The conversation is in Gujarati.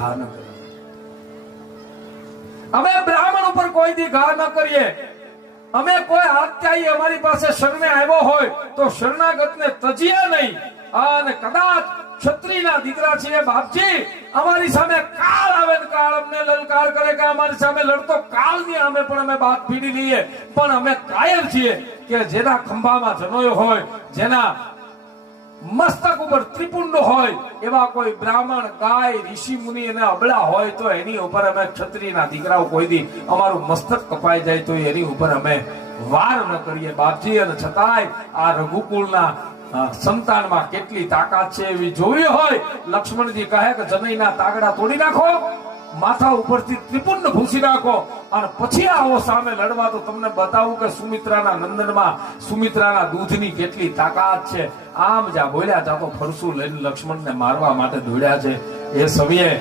ઘા ન કરીએ. અમે બ્રાહ્મણ ઉપર કોઈ દી ઘા ન કરીએ. અમે કોઈ આત્યાયી અમારી પાસે શરણે આવ્યો હોય તો શરણાગતને તજીએ નહીં. અને કદાચ ક્ષત્રિયના દીકરા છીએ બાપજી, અમારી સામે કાળ આવે ને કાળ અમને લલકાર કરે કે અમારી સામે લડતો કાળની અમે પણ અમે બાત ભીડી લઈએ. પણ અમે કાયર છીએ કે જેના ખંભામાં જનોય હોય, જેના મસ્તક ઉપર ત્રિપુંડ હોય, એવા કોઈ બ્રાહ્મણ, ગાય, ઋષિ મુનિ અને અબળા હોય તો એની ઉપર અમે ક્ષત્રિયના દીકરાઓ કોઈ દી અમારું મસ્તક કપાઈ જાય તો એની ઉપર અમે વાર ન કરીએ બાપજી. અને છતાંય આ રઘુકુળના સંતાનમાં કેટલી તાકાત છે એવી જોવી હોય. લક્ષ્મણજી કહે કે જનઈના તાગડા તોડી નાખો, માથા ઉપરથી ત્રિપુંડ ભૂસી નાખો અને પછી આવો સામે લડવા. તો તમને બતાવું કે સુમિત્રાના નંદનમાં સુમિત્રાના દૂધની કેટલી તાકાત છે. આમ જા બોલ્યા જા તો ફરસું લઈને લક્ષ્મણને મારવા માટે દોડ્યા છે. એ સમયે